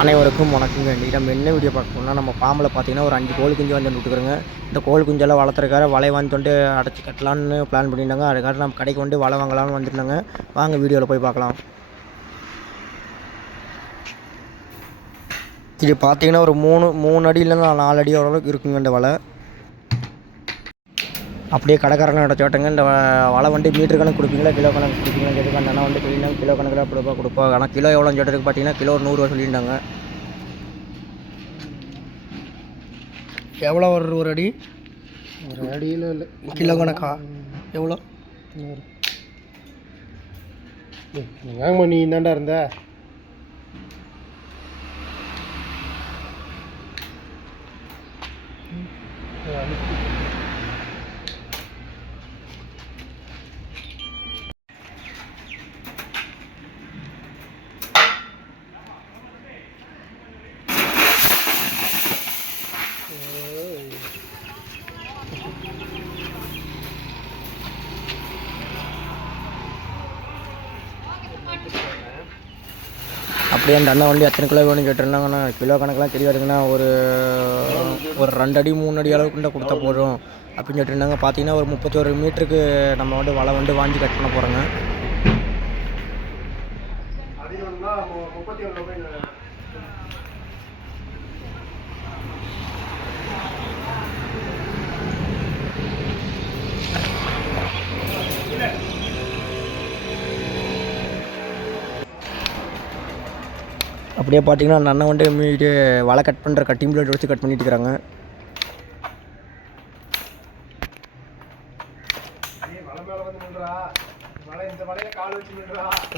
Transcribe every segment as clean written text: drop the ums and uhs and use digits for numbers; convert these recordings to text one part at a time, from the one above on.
அனைவருக்கும் வணக்கங்க. இன்றைக்கி நம்ம என்ன வீடியோ பார்க்கணும்னா, நம்ம பாம்பில் பார்த்தீங்கன்னா ஒரு 5 கோழி குஞ்சு வந்து விட்டுக்கிறோங்க. இந்த கோழி குஞ்செல்லாம் வளர்த்துறக்கார வலை வாங்கிட்டு அடைச்சி கட்டலான்னு பிளான் பண்ணியிருந்தாங்க. அதுக்காக நம்ம கடைக்கு வந்து வலை வாங்கலாம்னு வந்துருந்தாங்க. வாங்க வீடியோவில் போய் பார்க்கலாம். இது பார்த்தீங்கன்னா ஒரு 3 அடியிலேருந்து 4 அடி அளவுக்கு இருக்குங்க இந்த வலை. அப்படியே கடைக்காரங்க இடச்சோட்டங்க. இந்த வலை வந்து மீட்டர் கணக்கு கொடுப்பீங்களா, கிலோ கணக்கு கொடுப்பீங்களா கேட்டுக்கு அந்த அண்ணா வந்து சொல்லியிருந்தாங்க கிலோ கணக்கில் அப்படி கொடுப்போம். ஆனால் கிலோ எவ்வளோன்னு சொல்கிறதுக்கு பார்த்தீங்கன்னா கிலோ 100 ரூபா சொல்லியிருந்தாங்க. எவ்வளோ ஒரு அடி? ஒரு அடியில் இல்லை, கிலோ கணக்கா? எவ்வளோ? வாங்கம்மா, நீ இந்தாண்டா இருந்த அப்படியே அந்த அண்ணன் வந்து எத்தனை கிலோ வேணும்னு கேட்டிருந்தாங்கண்ணா. கிலோ கணக்கெலாம் தெரியாதுங்கண்ணா. ஒரு 2 அடி 3 அடி அளவுக்குண்டா கொடுத்தா போதும் அப்படின்னு சொல்லிட்டுருந்தாங்க. பார்த்தீங்கன்னா ஒரு 31 மீட்டருக்கு நம்ம வந்து வலை வந்து வாங்கி கட் பண்ண போகிறோங்க. அப்படியே பார்த்தீங்கன்னா அந்த அண்ணன் வந்து இது வலை கட் பண்ணுற கட்டிங் பிளேட் வச்சு கட் பண்ணிட்டு இருக்கிறாங்க.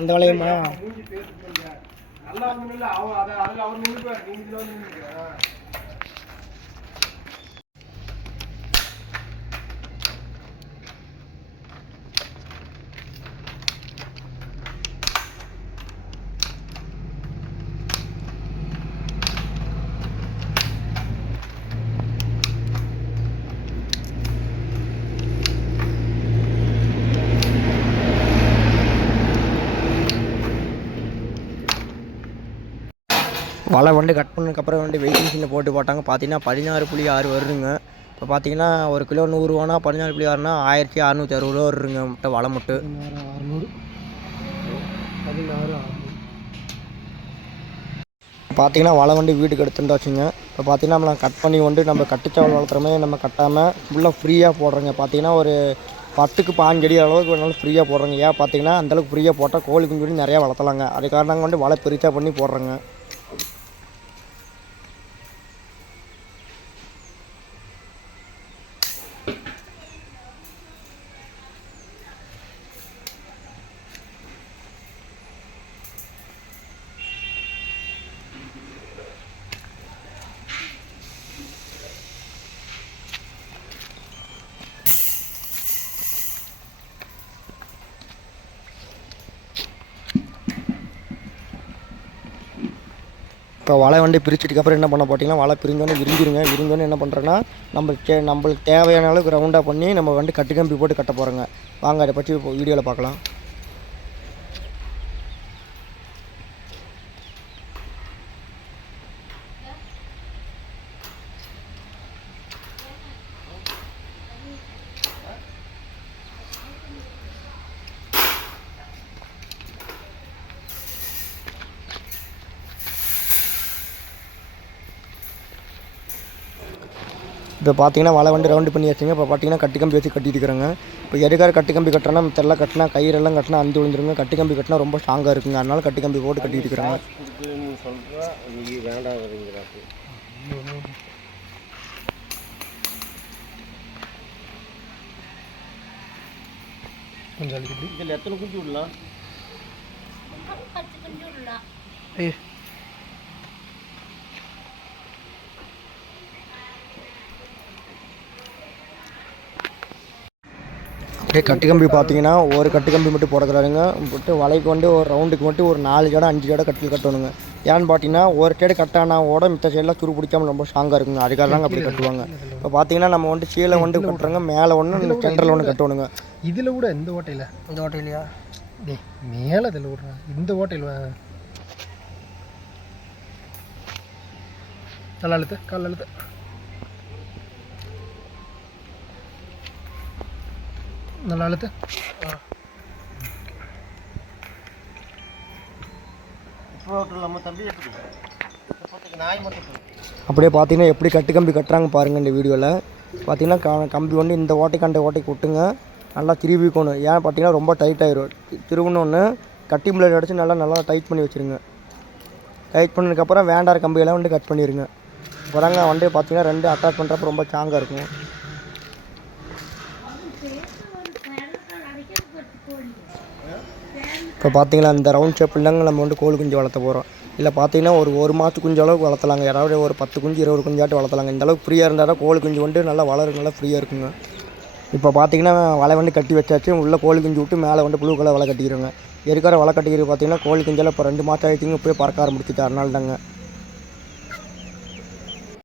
இந்த வலையுமா வலை வந்து கட் பண்ணதுக்கப்புறம் வந்து வெயிட் மிஷினில் போட்டாங்க. பார்த்தீங்கன்னா 16.6 வருதுங்க. இப்போ பார்த்தீங்கன்னா ஒரு கிலோ 100 ரூபானா 14.6னா 1660 ரூபா வருதுங்க முட்டை வலை முட்டு. 16 பார்த்தீங்கன்னா வலை வந்து வீட்டுக்கு எடுத்துட்டு வச்சுங்க. இப்போ பார்த்தீங்கன்னா நம்ம கட் பண்ணி வந்து நம்ம கட்டுச்சாவல் வளர்த்துற மாதிரி நம்ம கட்டாமல் ஃபுல்லாக ஃப்ரீயாக போடுறோங்க. பார்த்தீங்கன்னா ஒரு 10க்கு 15 அடி அளவுக்கு ஒரு நாள் ஃப்ரீயாக போடுறோங்க. ஏன் பார்த்தீங்கன்னா அந்தளவுக்கு ஃப்ரீயாக போட்டால் கோழி குஞ்சு நிறையா வளர்த்தலாங்க. அதுக்காக நாங்கள் வந்து வலை பெருசாக பண்ணி போடுறோங்க. இப்போ வலை வந்து பிரிச்சதுக்கப்புறம் என்ன பண்ண போட்டிங்கன்னா வலை பிரிஞ்சோன்னே விரிஞ்சோன்னே என்ன பண்ணுறேன்னா நம்மளுக்கு தேவையான அளவுக்கு ரவுண்டாக பண்ணி நம்ம வந்து கட்டுக்கம்பி போட்டு கட்ட போகிறோங்க. வாங்க அதை பற்றி வீடியோவில் பார்க்கலாம். இப்போ பார்த்தீங்கன்னா வலை வந்து ரவுண்டு பண்ணி வச்சுங்க. இப்போ பார்த்தீங்கன்னா கட்டுக்கம்பி வச்சு கட்டிட்டு இருக்கிறாங்க. இப்போ எதுக்காக கட்டுக்கம்பி கட்டுறோன்னா மித்தெல்லாம் கட்டினா கயிறெல்லாம் கட்டினா அந்து விழுந்துருங்க. கட்டுக்கம்பி கட்டினா ரொம்ப ஸ்ட்ராங்காக இருக்குங்க. அதனால கட்டுக்கம்பி போட்டு கட்டிட்டு இருக்கிறாங்க. இதில் எத்தனை குஞ்சு விடலாம்? அப்படியே கட்டுக்கம்பி பார்த்தீங்கன்னா ஒரு கட்டுக்கம்பி மட்டும் போடக்கூடாதுங்க. போட்டு வலைக்கு வந்து ஒரு ரவுண்டுக்கு மட்டும் ஒரு 4 ஜடை 5 ஜடை கட்டில் கட்டணுங்க. ஏன்னு பார்த்தீங்கன்னா ஒரு சைடு கட்டானாவோட மித்த சைடெலாம் துரு பிடிக்காமல் ரொம்ப ஸ்ட்ராங்காக இருக்குங்க. அதுக்காக தாங்க அப்படி கட்டுவாங்க. இப்போ பார்த்தீங்கன்னா நம்ம வந்து கீழே வந்து கட்டுறோங்க, மேலே ஒன்று சென்டரில் ஒன்று கட்டணுங்க. இதில் கூட இந்த ஓட்டையிலையா மேலே இதில் விட்றேன். இந்த ஓட்டையில் நல்லா அழுத்து, கால் அழுத்து. நல்லா அழுத்து. அப்படியே பார்த்தீங்கன்னா எப்படி கட்டு கம்பி கட்டுறாங்க பாருங்கள் இந்த வீடியோவில். பார்த்தீங்கன்னா கம்பி வந்து இந்த ஓட்டைக்கு அந்த ஓட்டைக்கு விட்டுங்க, நல்லா திருவிக்கணும். ஏன் பார்த்தீங்கன்னா ரொம்ப டைட் ஆயிரும். திருவினொன்று கட்டி பிளேட் அடித்து நல்லா டைட் பண்ணி வச்சுருங்க. டைட் பண்ணதுக்கப்புறம் வேண்டார கம்பியெல்லாம் வந்து கட் பண்ணிடுங்க. வரங்க வந்து பார்த்தீங்கன்னா 2 அட்டாச் பண்ணுறப்ப ரொம்ப ஸ்ட்ராங்காக இருக்கும். இப்போ பார்த்தீங்கன்னா இந்த ரவுண்ட் ஷேப்பில்தாங்க நம்ம வந்து கோழி குஞ்சு வளர்த்த போகிறோம். இல்லை பார்த்தீங்கன்னா ஒரு மாதத்து குஞ்சு அளவுக்கு வளர்த்தலாங்க. யாராவது ஒரு 10 குஞ்சு 20 குஞ்சாட்டு வளர்த்தலாங்க. இந்த அளவுக்கு ஃப்ரீயாக இருந்தால் தான் கோழி குஞ்சு வந்து நல்லா வளரும், நல்லா ஃப்ரீயாக இருக்குங்க. இப்போ பார்த்தீங்கன்னா வலை வந்து கட்டி வச்சாச்சு. உள்ளே கோழி குஞ்சு விட்டு மேலே வந்து ப்ளூ கலர் வலை கட்டிக்கிறோங்க. இருக்கிற வலை கட்டிக்கிறது பார்த்தீங்கன்னா கோழி குஞ்செல்லாம் இப்போ 2 மாதம் ஆகிடுச்சிங்க, போய் பறக்க ஆரம்பிச்சிட்டு. அதனால தாங்க